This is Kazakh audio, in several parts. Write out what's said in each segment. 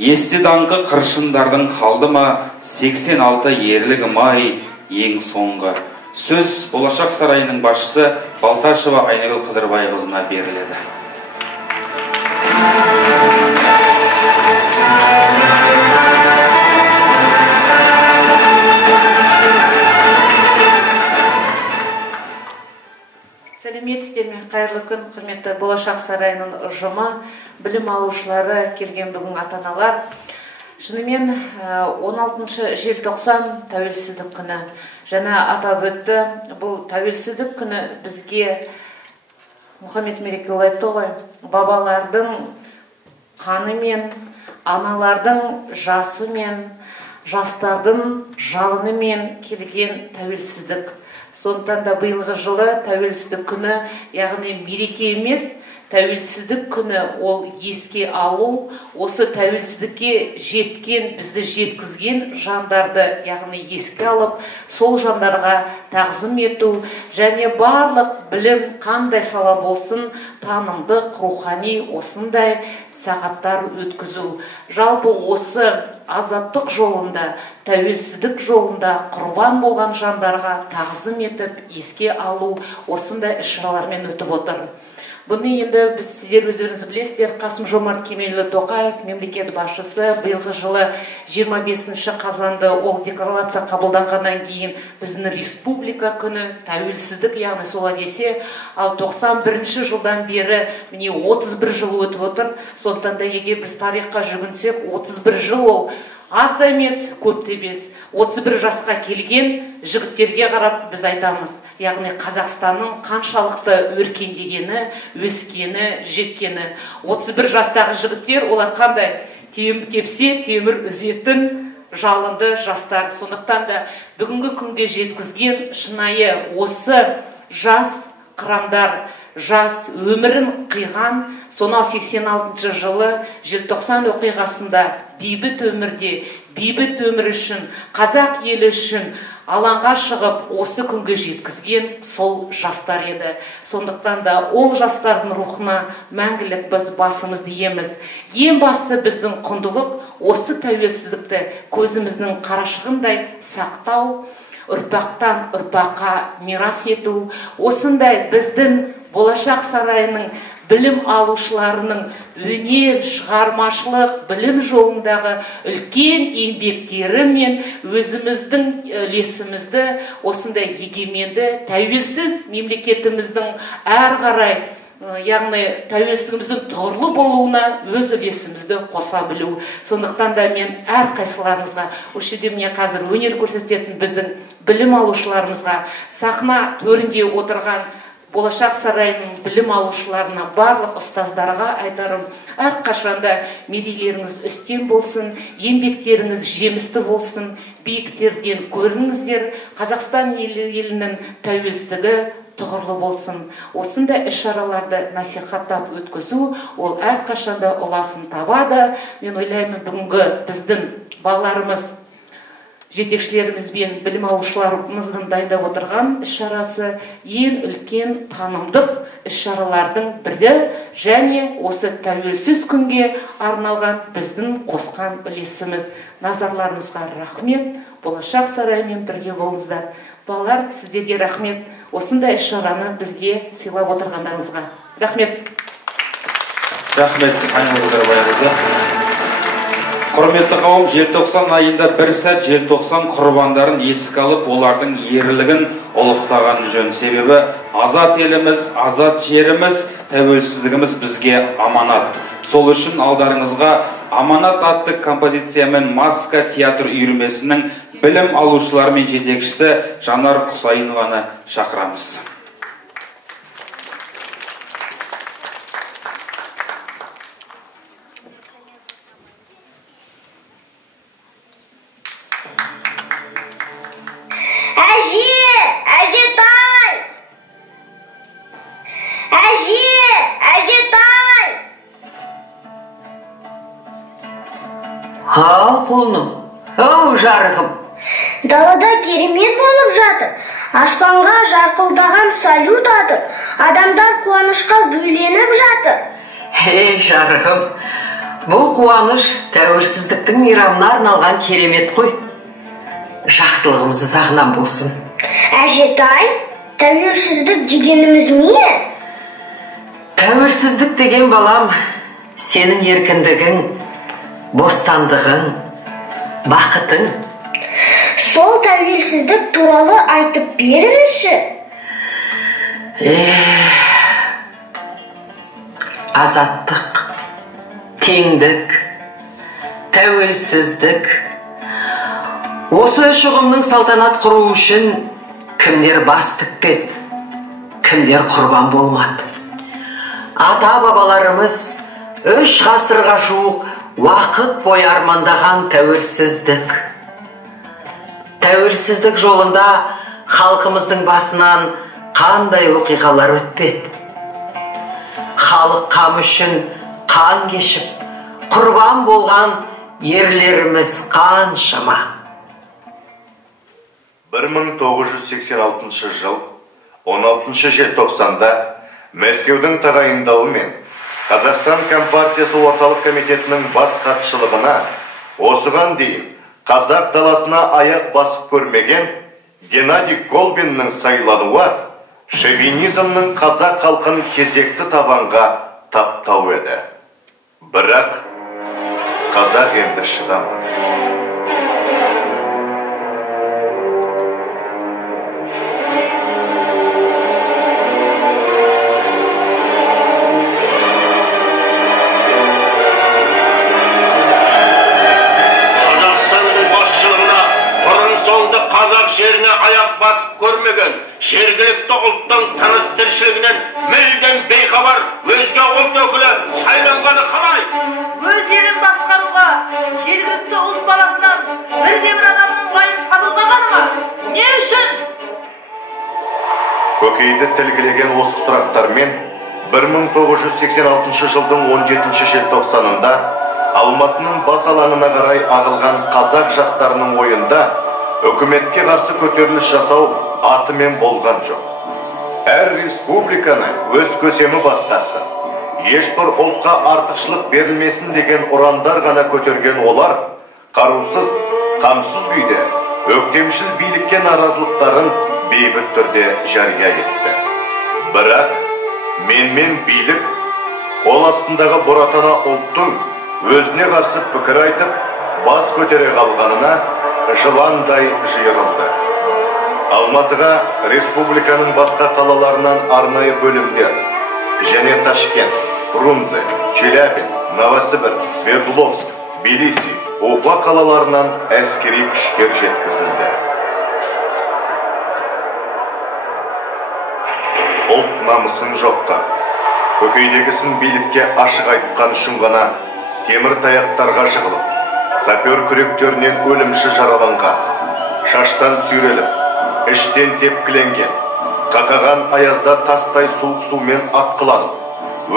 Есте даңқы қыршындардың қалды ма, 86 ерлігім ай ең соңғы. Сөз Болашақ сарайының басшысы Балташева Айнагүл Қыдырбайқызына беріледі. Сәлеметсіздер ме? Қайырлы күн, құрметті Болашақ сарайының ұжымы, білім алушылары, келген бүгін ата-аналар. Шынымен 16 желтоқсан тәуелсіздік күні. Жаңа атап өтті, бұл тәуелсіздік күні бізге Мұхаммед Мерекеұлы айтты ғой, бабалардың қанымен, аналардың жасымен, жастардың жалынымен келген тәуелсіздік. Сондықтан да биылғы жылы тәуелсіздік күні, яғни мереке емес, тәуелсіздік күні ол еске алу, осы тәуелсіздікке жеткен, бізді жеткізген жандарды, яғни еске алып, сол жандарға тағзым ету, және барлық білім қандай сала болсын, танымдық, рухани осындай сағаттар өткізу. Жалпы осы азаттық жолында, тәуелсіздік жолында құрбан болған жандарға тағзым етіп, еске алу осындай іс-шаралармен өтіп отыр. Бұны енді біз сіздер өздеріңіз білесіздер, Қасым-Жомарт Кемелұлы Тоқаев, мемлекет басшысы, биылғы жылы 25 қазанда ол декларация қабылданғаннан кейін біздің республика күні, тәуелсіздік, яғни солай десе, ал 91 жылдан бері міне 31 жыл өтіп отыр. Сондықтан да егер біз тарихқа жүгінсек, 31 жыл ол аз да емес, көп те емес. 31 жасқа келген жігіттерге қарап біз айтамыз. Яғни Қазақстанның қаншалықты өркендегені, өскені, жеткені. 31 жастағы жігіттер, олар қандай? Тепсе, темір үзетін жалынды жастар. Сондықтан да бүгінгі күнге жеткізген шынайы осы жас қырандар, жас өмірін қиған, сонау 86 жылы желтоқсан оқиғасында бейбіт өмірде, бейбіт өмір үшін, қазақ елі үшін алаңға шығып, осы күнге жеткізген сол жастар еді. Сондықтан да ол жастардың рухына мәңгілік біз басымызды иеміз. Ең басты біздің құндылық осы тәуелсіздікті көзіміздің қарашығындай сақтау, ұрпақтан ұрпаққа мирас ету. Осындай біздің Болашақ сарайының білім алушыларының өнер, шығармашылық, білім жолындағы үлкен еңбектері мен өзіміздің үлесімізді осындай егеменді, тәуелсіз мемлекетіміздің әр қарай, яғни тәуелсіздігіміздің тұғырлы болуына өз үлесімізді қоса білу. Сондықтан да мен әр қайсыларыңызға, осы жерде міне қазір өнер көрсететін біздің білім алушыларымызға, сахна төрінде отырған Болашақ сарайының білім алушыларына, барлық ұстаздарға айтарым, әрқашанда мерейлеріңіз үстем болсын, еңбектеріңіз жемісті болсын, биіктерден көріңіздер, Қазақстан елінің тәуелсіздігі тұғырлы болсын. Осындай іс-шараларды насихаттап өткізу, ол әрқашанда ұласын табады. Мен ойлаймын, бүгінгі біздің балаларымыз, жетекшілерімізбен білім алушыларымыздың дайындап отырған іс-шарасы ең үлкен танымдық іс-шаралардың бірі, және осы тәуелсіз күнге арналған біздің қосқан үлесіміз. Назарларыңызға рахмет. Болашақ сарайымен бірге болыңыздар. Балалар, сіздерге рахмет. Осындай іс-шараны бізге сыйлап отырғандарыңызға. Рахмет. Рахмет, Айнагүл Қыдырбайқызы. Құрметті қауым, желтоқсан айында бір сәт желтоқсан құрбандарын еске алып, олардың ерлігін ұлықтаған жөн. Себебі азат еліміз, азат жеріміз, тәуелсіздігіміз бізге аманат. Сол үшін алдарыңызға Аманат атты композициямен Маска театр үйірмесінің білім алушылары мен жетекшісі Жанар Құсайынованы шақырамыз. Ау құлыным, ау жарығым. Далада керемет болып жатыр. Аспанға жарқылдаған салют атып, адамдар қуанышқа бөленіп жатыр. Жарығым, Бұл қуаныш тәуелсіздіктің мейрамына арналған керемет қой. Жақсылығымыз ұзағынан болсын. Әжетай, тәуелсіздік дегеніміз не? Тәуелсіздік деген балам, сенің еркіндігің, бостандығың, бақытың. Сол тәуелсіздік туралы айтып беріңізші. Азаттық, теңдік, тәуелсіздік. Осы үш ұғымның салтанат құру үшін кімдер бас тікпеді, кімдер құрбан болмады. Ата-бабаларымыз 3 ғасырға жуық уақыт бойы армандаған тәуелсіздік. Тәуелсіздік жолында халқымыздың басынан қандай оқиғалар өтпеді. Халық қамы үшін қан кешіп, құрбан болған ерлеріміз қаншама. 1986 жыл 16 желтоқсанда Мәскеудің тағайындауымен Қазақстан Компартиясы орталық комитетінің бас хатшылығына осыған дейін қазақ даласына аяқ басып көрмеген Геннадий Колбиннің сайлануы шовинизмнің қазақ халқын кезекті табанға таптау еді. Бірақ қазақ енді шыдамады. Көрмеген, жергілікті ұлттың тыныс тіршілігінен мүлдем бейхабар өзге ұлт өкілі сайланғаны қалай? Өз елін басқаруға жергілікті ұлт баласынан бірде-бір адамның лайық табылмағаны ма? Не үшін? Көкейді тілгілеген осы сұрақтармен 1986 жылдың 17 желтоқсанында Алматының бас алаңына қарай ағылған қазақ жастарының ойында үкіметке қарсы көтеріліс жасау атымен болған жоқ. Әр республиканы өз көсемі басқарсын, ешбір ұлтқа артықшылық берілмесін деген ұрандар ғана көтерген олар, қарусыз, қамсыз күйде өктемшіл билікке наразылықтарын бейбіт түрде жария етті. Бірақ менмен билік қол астындағы бұратана ұлттың өзіне қарсы пікір айтып, бас көтере қалғанына жыландай жиырылды. Алматыға республиканың басқа қалаларынан арнайы бөлімдер және Ташкент, Фрунзе, Челябин, Новосібір, Свердловск, Тбилиси, Уфа қалаларынан әскери күштер жеткізілді. Ұлт намысын жоқтап, көкейдегісін билікке ашық айтқан үшін ғана темір таяқтарға жығылып, сапер күректерінен өлімші жараланған, шаштан сүйреліп, іштен тепкіленген, қақаған аязда тастай суық сумен атқыланып,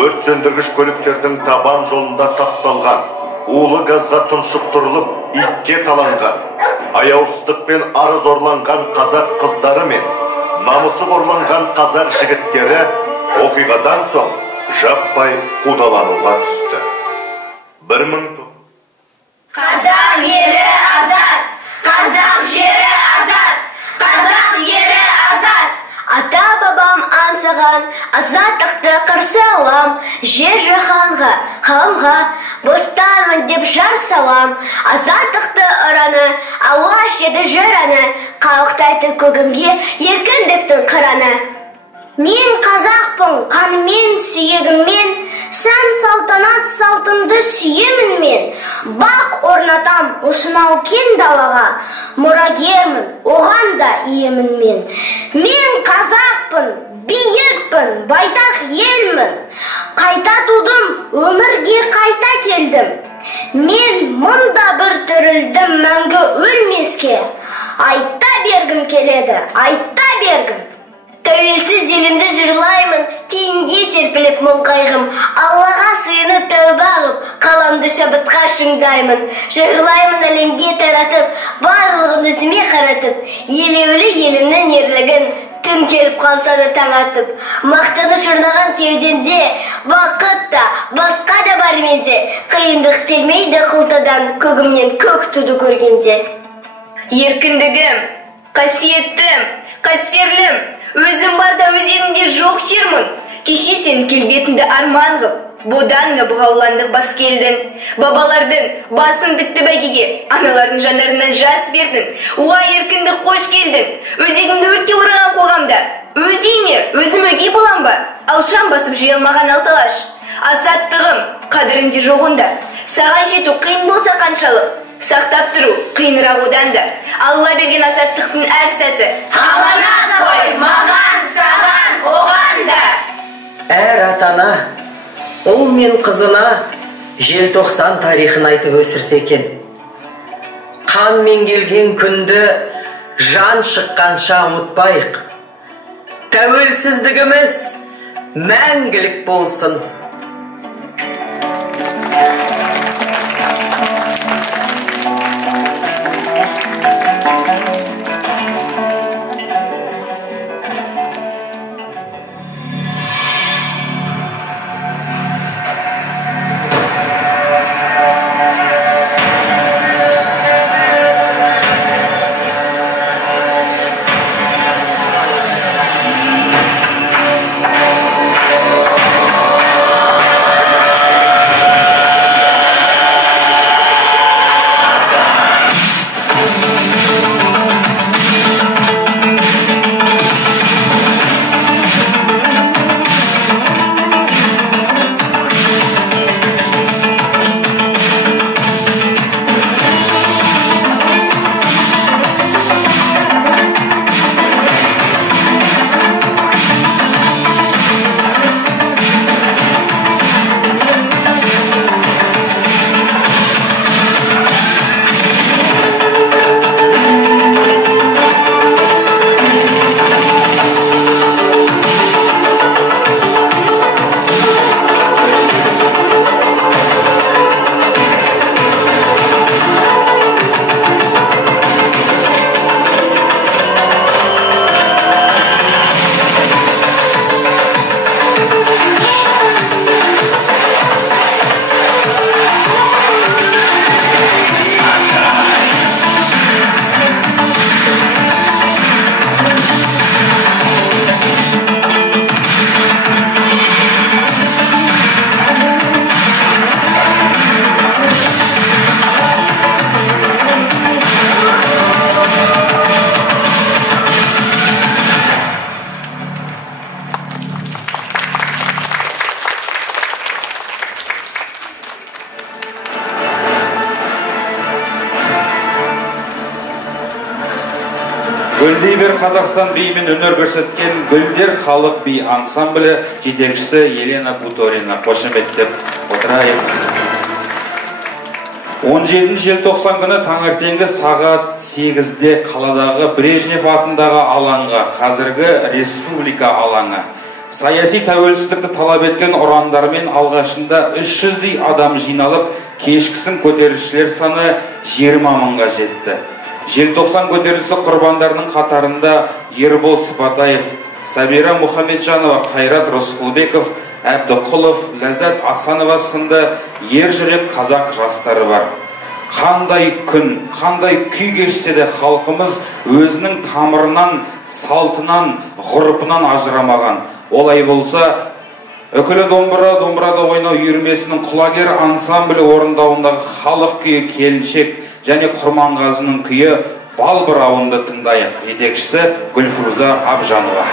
өрт сөндіргіш көліктердің табан жолында тапталған, улы газға тұншықтырылып, итке таланған, аяусыздықпен арыз орланған қазақ қыздары мен намысы қорланған қазақ жігіттері оқиғадан соң жаппай қудалануға түсті. Қазақ ері азат, қазақ жері азат, қазақ ері азат. Ата-бабам аңсаған азаттықты қарсы алам, жер жаһанға, халымға бостанмын деп жар салам. Азаттықты ұраны, алаш еді жыраны, қалықтайды көгімге еркіндіктің қыраны. Мен қазақпын, қанымен, сүйегіммен, сән салтанат салтымды сүйемін мен. Бақ орнатам осынау кен далаға, мұрагермін, оған да иемін мен. Мен қазақпын, биікпін, байтақ елмін. Қайта тудым, өмірге қайта келдім. Мен мұнда бір түрілдім мәңгі өлмеске. Айта бергім келеді, айта бергім. Тәуелсіз елімді жырлаймын, кейінге серпіліп мұң қайғым. Аллаға сыйынып тәуба қылып, қаламды шабытқа шыңдаймын. Жырлаймын әлемге таратып, барлығын өзіме қаратып, елеулі елімнің ерлігін түн келіп қалса да таң атып, мақтаны шырнаған кеудемде, бақыт та, басқа да бар менде, қиындық келмейді қылтадан, көгімнен көк туды көргенде. Еркіндігім, қасиеттім, қастерлім, өзім барда өзеніңде жоқ жермін. Кеше сен келбетіңді арман ғып, боданыңа бұғауландық бас келдің. Бабалардың басын тікті бәйгеге, аналардың жандарынан жас бердің. Уа еркіндік қош келдің, өзегімді өртке ораған қоғамда. Өзіме, өзім өгей болам ба, алшам басып жиылмаған алталаш. Азаттығым, қадірінде жоғында, саған жету қиын болса қаншалық, сақтап тұру қиынырақ одан да. Алла берген азаттықтың әр сәті аманат қой маған, саған, оған да. Әр атана ұл мен қызына желтоқсан тарихын айтып өсірсе екен. Қанмен келген күнді жан шыққанша ұмытпайық. Тәуелсіздігіміз мәңгілік болсын. Гүлдей бер Қазақстан биімен өнер көрсеткен Гүлдер халық би ансамблі жетекшісі Елена Буторина қошеметтеп отырайық. 17 желтоқсан күні таңертеңгі сағат 8-де қаладағы Брежнев атындағы алаңға, қазіргі республика алаңы, саяси тәуелсіздікті талап еткен ұрандармен алғашында 300-дей адам жиналып, кешкісін көтерілісшілер саны 20 мыңға жетті. Желтоқсан көтерілісі құрбандарының қатарында Ербол Сыпатаев, Сабира Мұхамеджанова, Қайрат Рысқұлбеков, Әбдіқұлов, Ләззат Асанова сынды ер жүрек қазақ жастары бар. Қандай күн, қандай күй кешсе де халқымыз өзінің тамырынан, салтынан, ғұрпынан ажырамаған. Олай болса, үкілі домбырада ойнау үйірмесінің құлагер ансамблі орындауындағы халық күйі келіншек және Құрманғазының күйі Балбырауынды тыңдайық. Жетекшісі Гүлфруза Абжанова.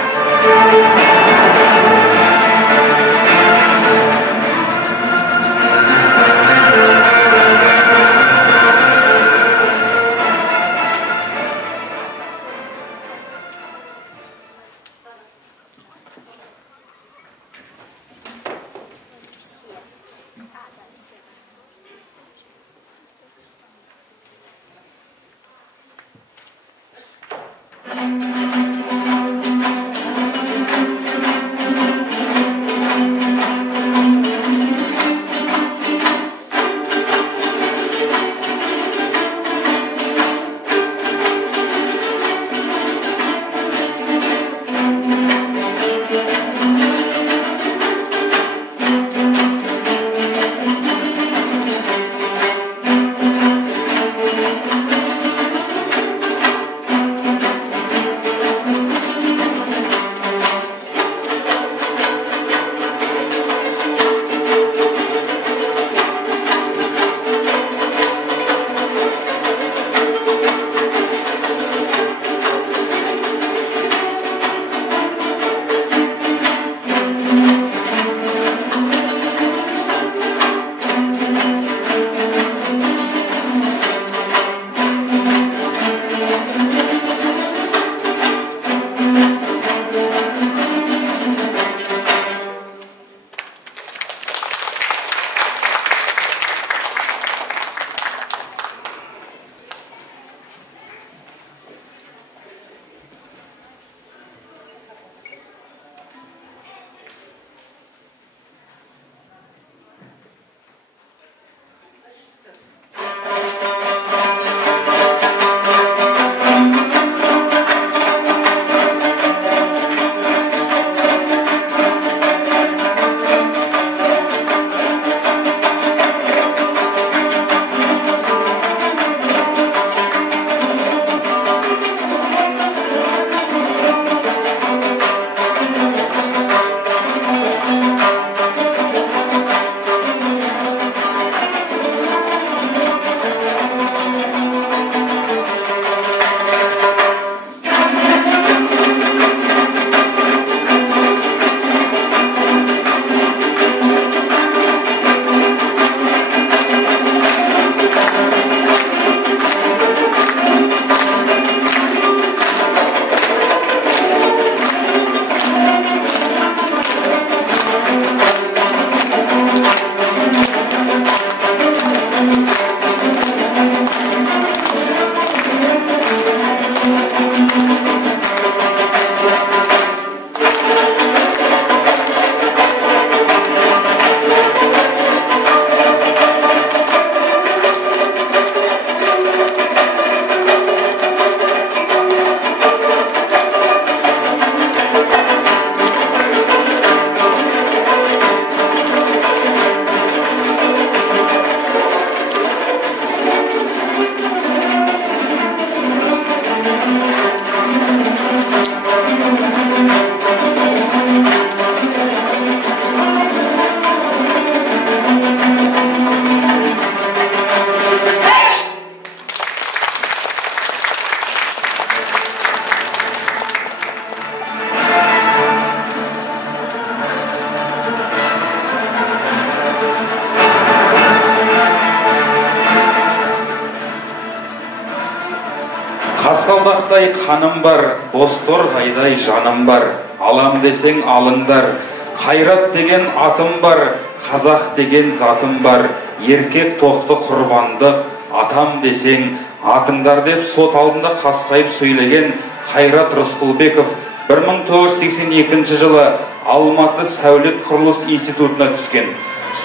балдақтай қаным бар, бозторғайдай жаным бар. Алам десең алыңдар, қайрат деген атым бар, қазақ деген затым бар. Еркек тоқты құрбандық, атам десең атыңдар деп сот алдында қасқайып сөйлеген Қайрат Рысқұлбеков 1982 жылы Алматы сәулет құрылыс институтына түскен.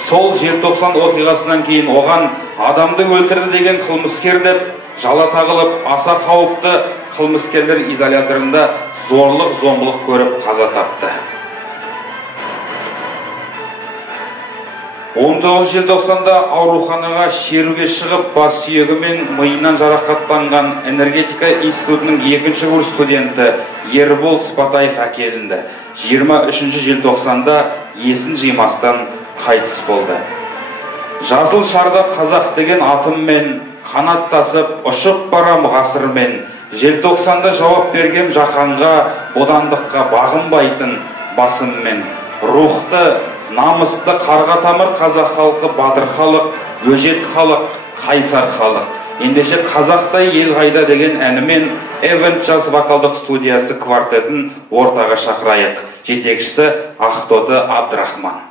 Сол желтоқсан оқиғасынан кейін оған адамды өлтірді деген қылмыскер деп жала тағылып, аса қауіпті қылмыскерлер изоляторында зорлық-зомбылық көріп қаза тапты. 19 желтоқсанда ауруханаға шеруге шығып, бас сүйегі мен миынан жарақаттанған энергетика институтының 2-ші курс студенті Ербол Сыпатаев әкелінді. 23 желтоқсанда есін жимастан қайтыс болды. Жасыл шарда қазақ деген атыммен қанаттасып ұшып барам ғасырмен. Желтоқсанда жауап бергем жаһанға, бодандыққа бағынбайтын басыммен. Рухты, намысты қарға тамыр қазақ халқы батыр халық, өжет халық, қайсар халық. Ендеше қазақтай ел қайда деген әнімен Event Jazz вокалдық студиясы квартетін ортаға шақырайық. Жетекшісі Ақтоты Абдрахман.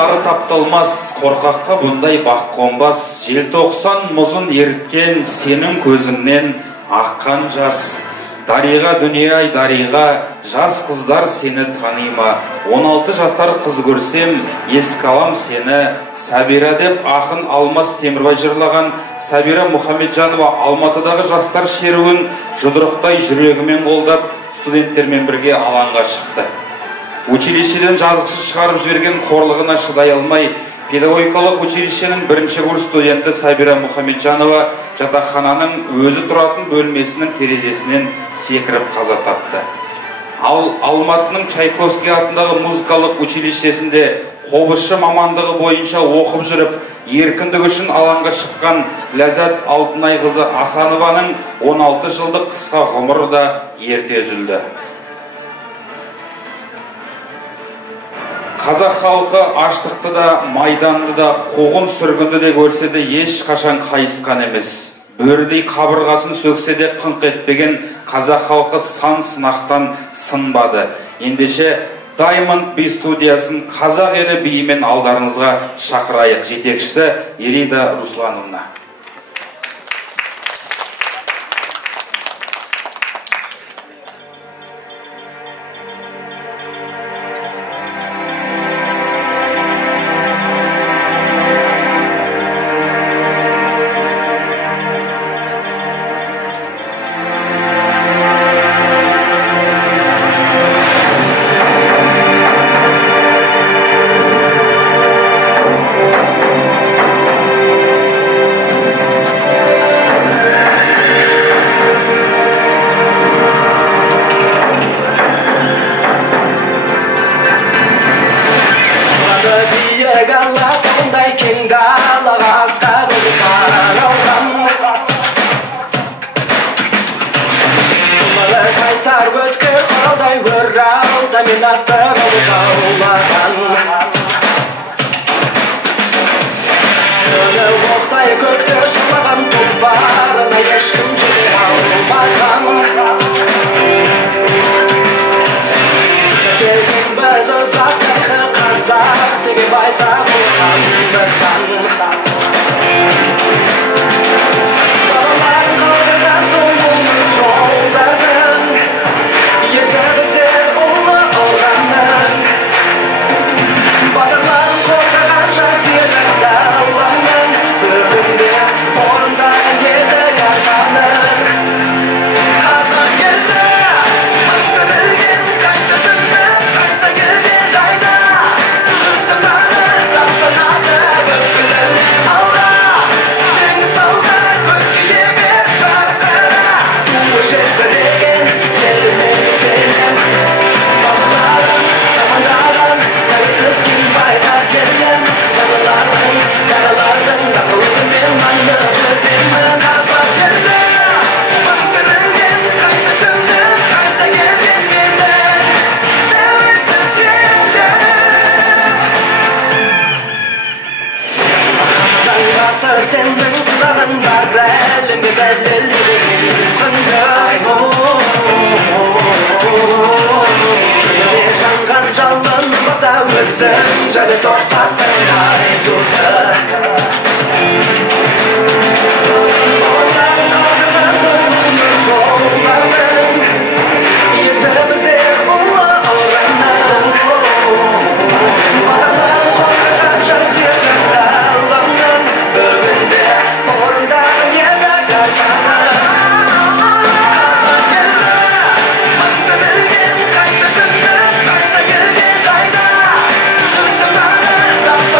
ары тапталмас, қорқаққа бұндай бақ қонбас. Желтоқсан мұзын еріткен сенің көзіңнен аққан жас. Дариға, дүние-ай дариға, жас қыздар сені танима. 16 жастар қыз көрсем, еске алам сені. Сабира деп ақын Алмас Темірбай жырлаған Сабира Мұхамеджанова Алматыдағы жастар шеруін жұдырықтай жүрегімен қолдап, студенттермен бірге алаңға шықты. Училищеден жазықсыз шығарып жіберген қорлығына шыдай алмай, педагогикалық училищенің бірінші курс студенті Сабира Мұхамеджанова жатақхананың өзі тұратын бөлмесінің терезесінен секіріп қаза тапты. Ал Алматының Чайковский атындағы музыкалық училищесінде қобызшы мамандығы бойынша оқып жүріп, еркіндік үшін алаңға шыққан Ләззат Алтынайқызы Асанованың 16 жылдық қысқа ғұмыры да ерте үзілді. Қазақ халқы аштықты да, майданды да, қуғын сүргінді де көрсе де ешқашан қайысқан емес. Бөрідей қабырғасын сөксе де қыңқ етпеген қазақ халқы сан сынақтан сынбады. Ендеше Diamond B студиясын қазақ елі биімен алдарыңызға шақырайық. Жетекшісі Ирида Руслановна.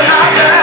Sana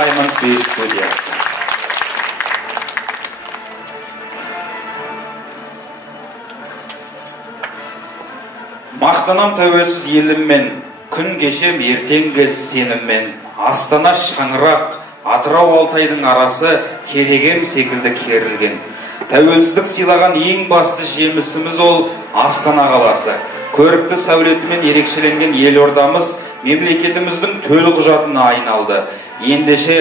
Diamond B студиясы. Мақтанам тәуелсіз еліммен, күн кешем ертеңгі сеніммен. Астана шаңырақ, Атырау Алтайдың арасы керегем секілді керілген. Тәуелсіздік сыйлаған ең басты жемісіміз ол Астана қаласы. Көрікті сәулетімен ерекшеленген елордамыз мемлекетіміздің төлқұжатына айналды. Ендеше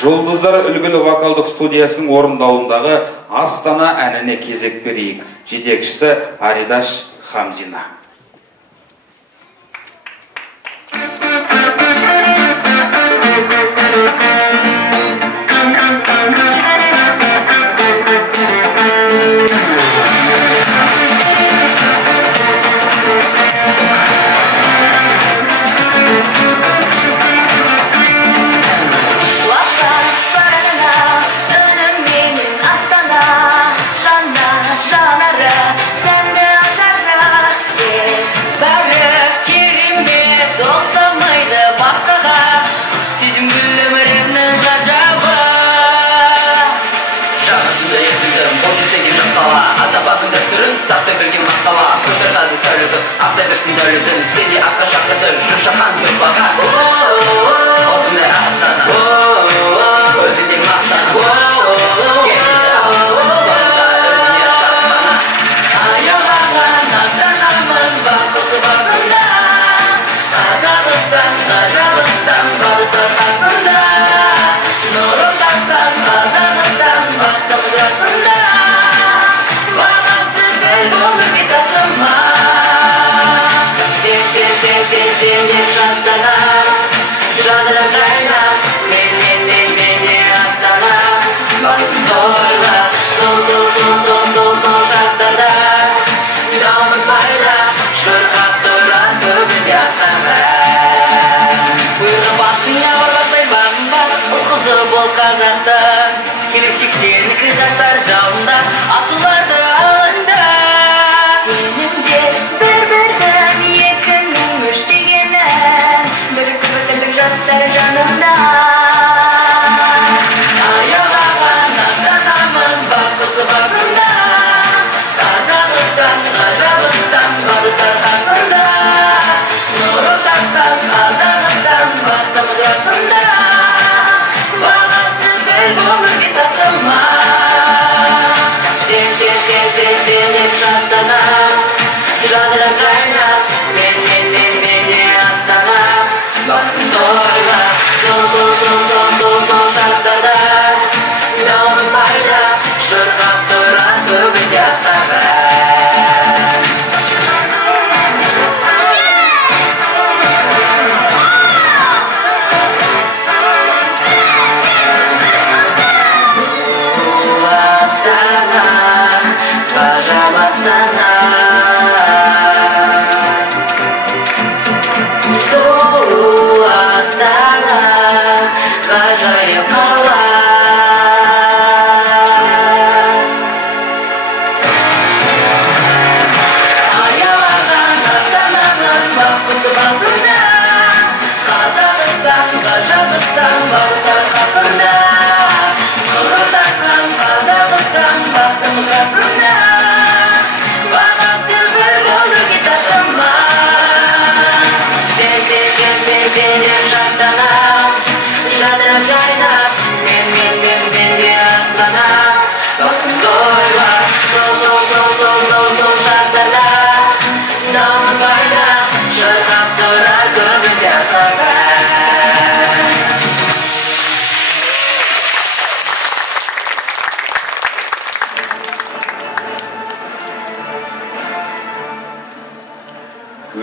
жұлдыздар үлгілі вокалдық студиясының орындауындағы Астана әніне кезек берейік. Жетекшісі Аридаш Хамзина. Сақтай білген масқала көздірғады сәулеті ақтай берсін дәулетін сенде асқа шақырды жүршақан көрбаға осындай Астана өзіңде мақтана сонда өзіңе шатқана аялаған Астанамыз бақысы басында Қазақстан ғажабыстан бағыстар қасында нұрын тастан Қазақстан бақтымыз расында Сен деп жаттана, жадырап жайнап, мен де Астана. Бақытын тойла, сол шақтарда, даламыз байрақ, шырқап тұрар көгінде Астана. Бұйырға басыңа барбатпай бағым бар, ұл қызы бол қазақта. Келешек сенікі жастар жауында, асуларды алында. Сенімде бір-бірдің екінің үштегенін, бірікті бүтіндік жастар жанында. Аялаған Астанамыз бақысы басында, Қазақстан ғажабыстан бағыстар қасында. Нұры тастан Қазақстан бақтымыз расында, бағасы біл өмірге тасылма. Сен деп жаттана, жадырап жайнап, мен де Астана. Бақытын тойла, сол шақтарда, даламыз байрақ, шырқап тұрар көгінде Астана.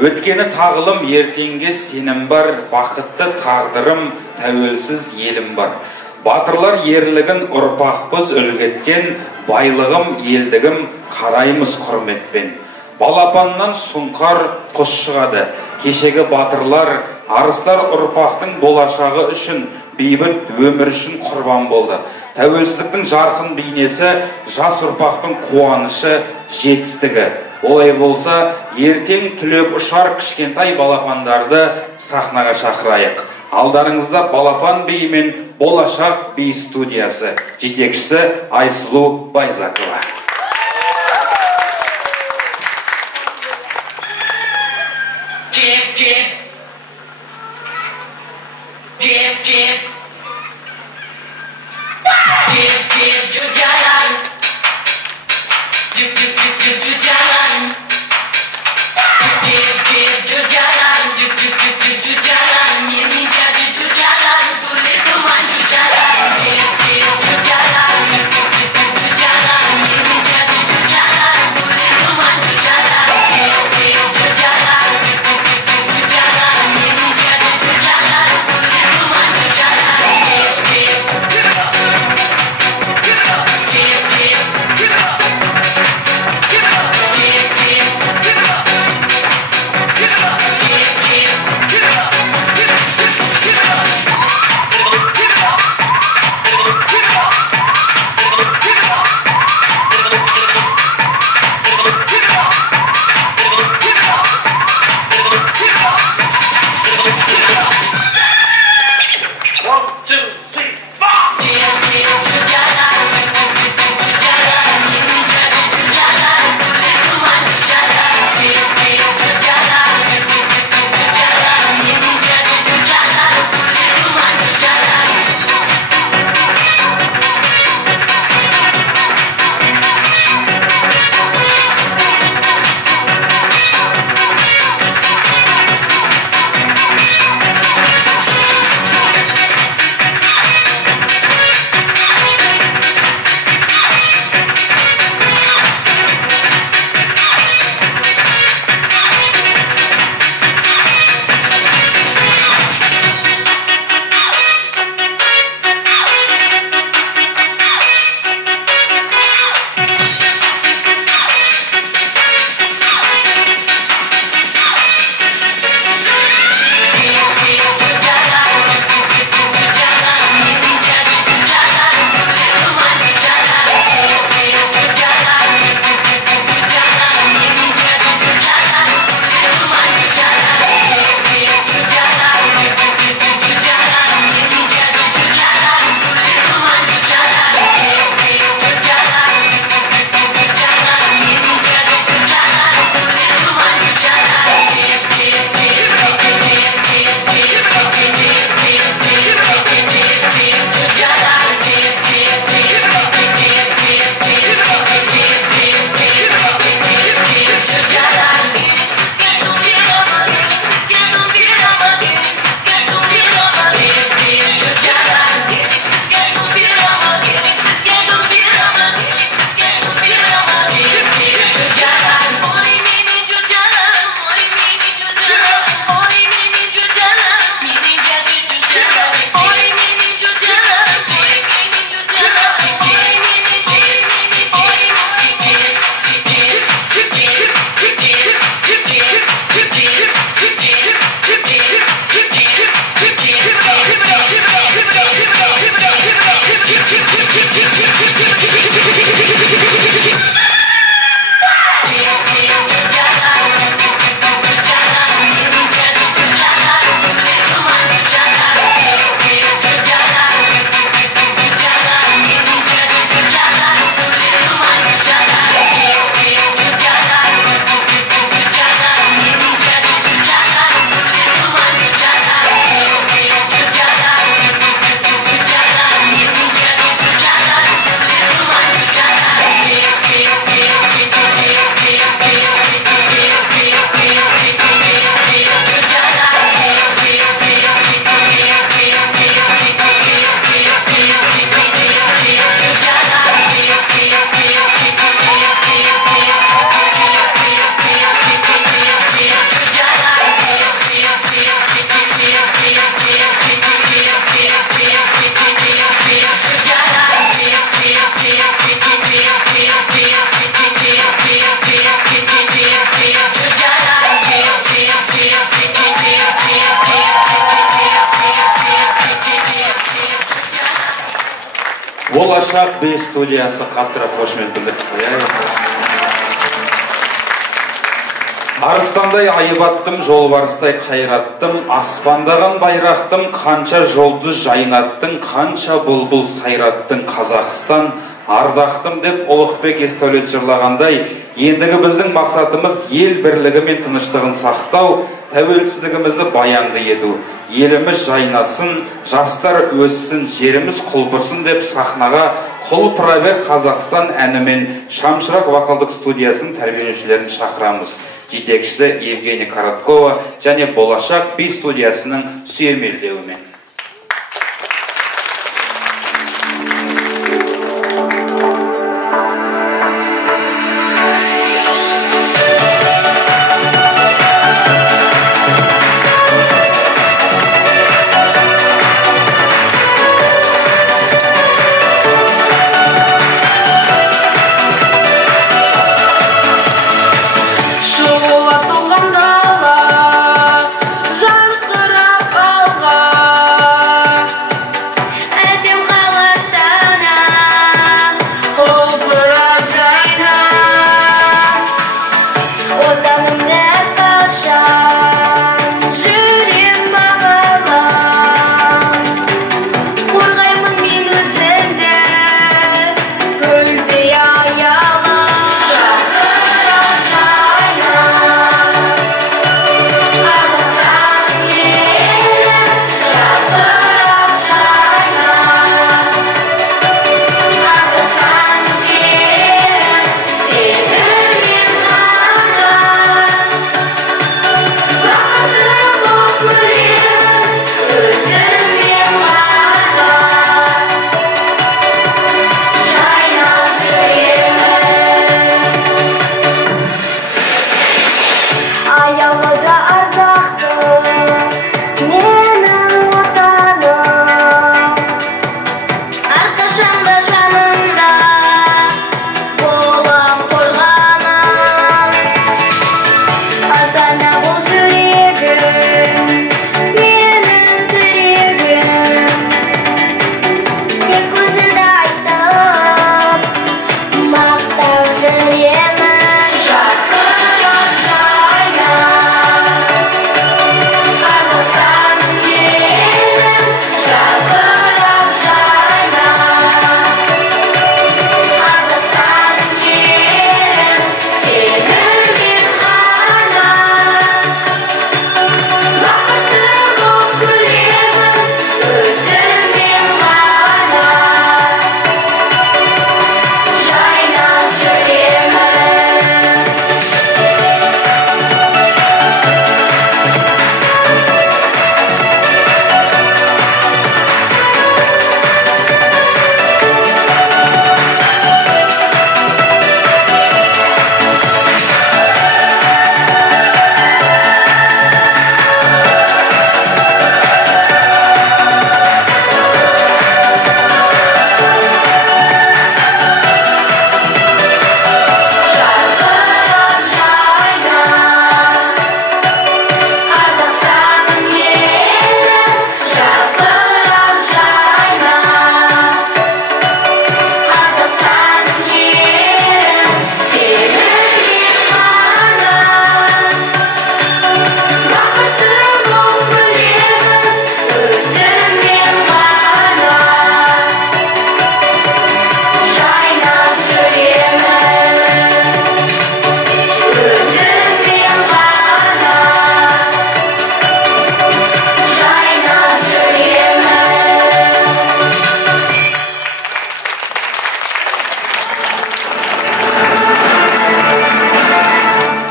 Өткені тағылым, ертеңге сенім бар, бақытты тағдырым, тәуелсіз елім бар. Батырлар ерлігін ұрпақпыз үлгеткен, байлығым, елдігім қараймыз құрметпен. Балапаннан сұңқар құс шығады, кешегі батырлар, арыстар ұрпақтың болашағы үшін, бейбіт өмір үшін құрбан болды. Тәуелсіздіктің жарқын бейнесі, жас ұрпақтың қуанышы, жетістігі. Олай болса, ертең түлеп ұшар кішкентай балапандарды сахнаға шақырайық. Алдарыңызда Балапан би мен Болашақ би студиясы, жетекшісі Айсұлу Байзакова. Болашақ би студиясы қаттырақ қошемет білдіріп қояйық. Арыстандай айбаттым, жолбарыстай қайраттым, аспандаған байрақтым, қанша жұлдыз жайнаттың, қанша бұлбұл сайраттың Қазақстан, ардақтым деп Ұлықбек Есдәулет жырлағандай, ендігі біздің мақсатымыз ел бірлігі мен тыныштығын сақтау, тәуелсіздігімізді баянды ету. Еліміз жайнасын, жастар өссін, жеріміз құлпырсын деп сахнаға Құлпыра бер Қазақстан әнімен Шамшырақ вокалдық студиясының тәрбиеленушілерін шақырамыз. Жетекшісі Евгения Короткова және Болашақ би студиясының сүйемелдеуімен.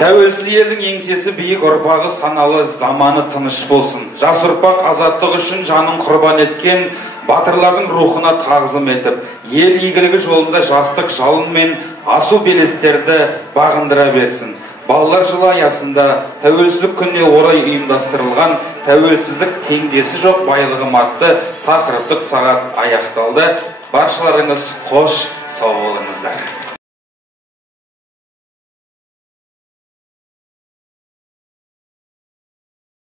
Тәуелсіз елдің еңсесі биік, ұрпағы саналы, заманы тыныш болсын. Жас ұрпақ азаттық үшін жанын құрбан еткен батырлардың рухына тағзым етіп, ел игілігі жолында жастық жалын мен асу белестерді бағындыра берсін. Балалар жылы аясында тәуелсіздік күніне орай ұйымдастырылған тәуелсіздік теңдесі жоқ байлығым атты тақырыптық сағат аяқталды. Баршаларыңыз қош, сау болыңыздар.